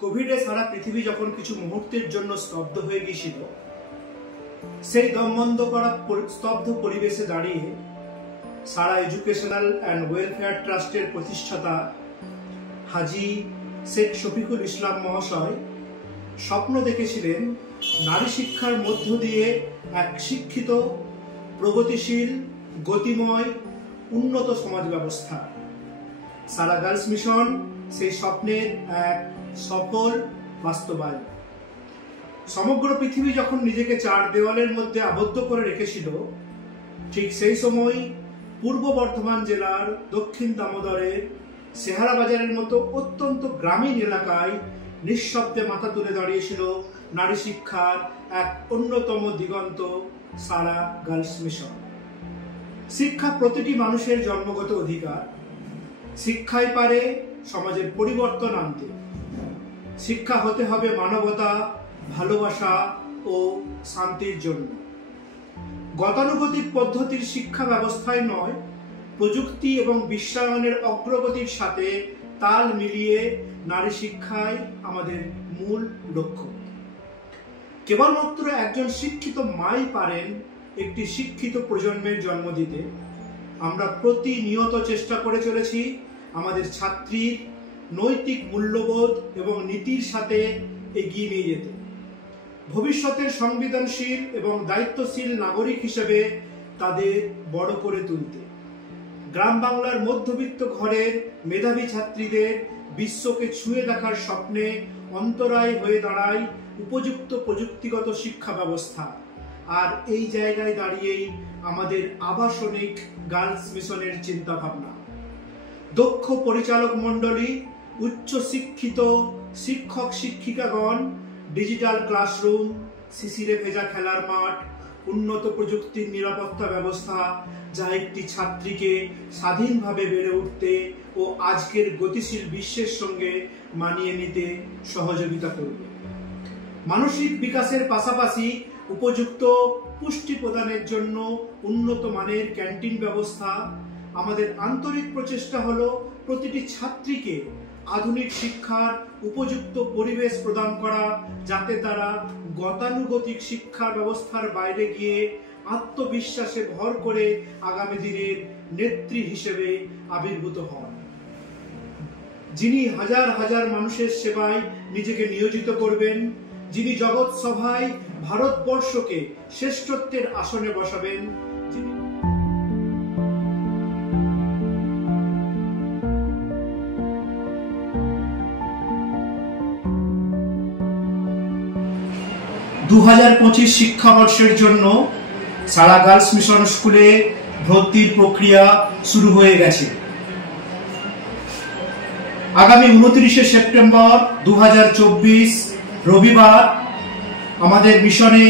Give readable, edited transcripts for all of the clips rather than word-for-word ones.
কোভিডে সারা পৃথিবী যখন কিছু মুহূর্তের জন্য স্তব্ধ হয়ে গিয়েছিল, সেই দমবন্ধ করা স্তব্ধ পরিবেশে দাঁড়িয়ে সারা এডুকেশনাল অ্যান্ড ওয়েলফেয়ার ট্রাস্টের প্রতিষ্ঠাতা হাজি শেখ শফিকুল ইসলাম মহাশয় স্বপ্ন দেখেছিলেন নারী শিক্ষার মধ্য দিয়ে এক শিক্ষিত, প্রগতিশীল, গতিময়, উন্নত সমাজ ব্যবস্থা। সারা গার্লস মিশন সেই স্বপ্নের এক সফল বাস্তবায়ন। সমগ্র পৃথিবী যখন নিজেকে চার দেওয়ালের মধ্যে আবদ্ধ করে রেখেছিল, ঠিক সেই সময় পূর্ব বর্ধমান জেলার দক্ষিণ দামোদরের সেহারা বাজারের মতো অত্যন্ত গ্রামীণ এলাকায় নিঃশব্দে মাথা তুলে দাঁড়িয়েছিল নারী শিক্ষার এক অন্যতম দিগন্ত, সারা গার্লস মিশন। শিক্ষা প্রতিটি মানুষের জন্মগত অধিকার। শিক্ষাই পারে সমাজের পরিবর্তন আনতে। শিক্ষা হতে হবে মানবতা, ভালোবাসা ও শান্তির জন্য। গতানুগতিক পদ্ধতির শিক্ষা ব্যবস্থায় নয়, প্রযুক্তি এবং বিশ্বায়নের অগ্রগতির সাথে তাল মিলিয়ে নারী শিক্ষাই আমাদের মূল লক্ষ্য। কেবলমাত্র একজন শিক্ষিত মাই পারেন একটি শিক্ষিত প্রজন্মের জন্ম দিতে। আমরা প্রতিনিয়ত চেষ্টা করে চলেছি আমাদের ছাত্রীর নৈতিক মূল্যবোধ এবং নীতির সাথে এগিয়ে নিয়ে যেতে, ভবিষ্যতের সংবেদনশীল এবং দায়িত্বশীল নাগরিক হিসেবে তাদের বড় করে তুলতে। গ্রাম বাংলার মধ্যবিত্ত ঘরের মেধাবী ছাত্রীদের বিশ্বকে ছুঁয়ে দেখার স্বপ্নে অন্তরায় হয়ে দাঁড়ায় উপযুক্ত প্রযুক্তিগত শিক্ষা ব্যবস্থা। আর এই জায়গায় দাঁড়িয়েই আমাদের আবাসনিক গার্লস মিশনের চিন্তা ভাবনা। দক্ষ পরিচালক মণ্ডলী, উচ্চ শিক্ষিত শিক্ষক শিক্ষিকাগণ, ডিজিটাল ক্লাসরুম, শিশিরে ভেজা খেলার মাঠ, উন্নত প্রযুক্তির নিরাপত্তা ব্যবস্থা, যা একটি ছাত্রীকে স্বাধীনভাবে বেড়ে উঠতে ও আজকের গতিশীল বিশ্বের সঙ্গে মানিয়ে নিতে সহযোগিতা করবে। মানসিক বিকাশের পাশাপাশি উপযুক্ত পুষ্টি প্রদানের জন্য উন্নত মানের ক্যান্টিন ব্যবস্থা। আমাদের আন্তরিক প্রচেষ্টা হলো প্রতিটি ছাত্রীকে আধুনিক শিক্ষার উপযুক্ত পরিবেশ প্রদান করা, যাতে তারা গতানুগতিক শিক্ষা ব্যবস্থার বাইরে গিয়ে আত্মবিশ্বাসে ভর করে আগামী দিনের নেত্রী হিসেবে আবির্ভূত হন। যিনি হাজার হাজার মানুষের সেবায় নিজেকে নিয়োজিত করবেন, যিনি জগৎ সভায় ভারতবর্ষকে শ্রেষ্ঠত্বের আসনে বসাবেন, যিনি 2025 শিক্ষাবর্ষের জন্য সারা গার্লস মিশন স্কুলে ভর্তির প্রক্রিয়া শুরু হয়ে গেছে। আগামী 29শে সেপ্টেম্বর 2024 রবিবার আমাদের মিশনে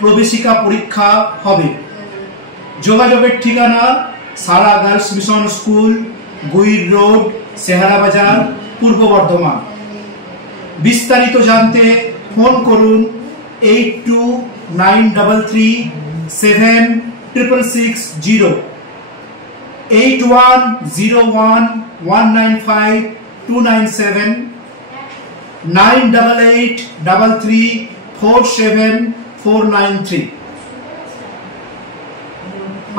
প্রবেশিকা পরীক্ষা হবে। যোগাযোগের ঠিকানা সারা গার্লস মিশন স্কুল, গুইর রোড, সেহারা বাজার, পূর্ব বর্ধমান। বিস্তারিত জানতে ফোন করুন 8293376660, 8101195297, 9883347493।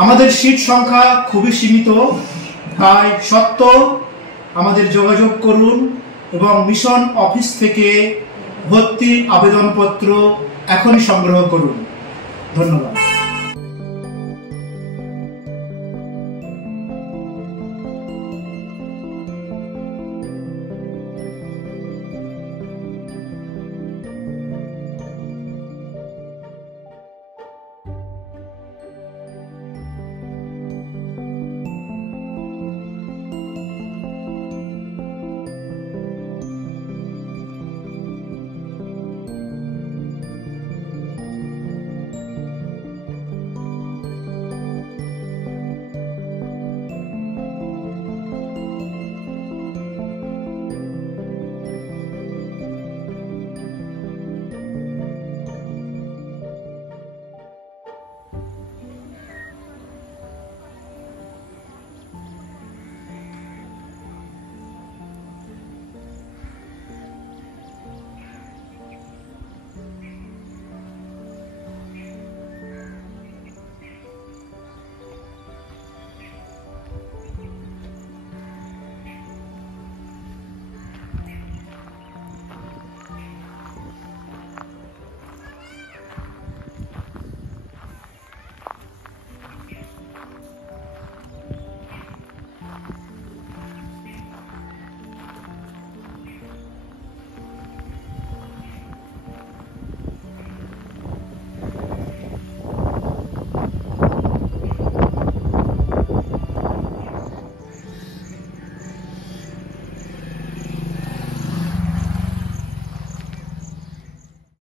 আমাদের সিট সংখ্যা খুবই সীমিত, তাই সত্ত্বেও আমাদের যোগাযোগ করুন এবং মিশন অফিস থেকে ভর্তির আবেদনপত্র এখনই সংগ্রহ করুন। ধন্যবাদ।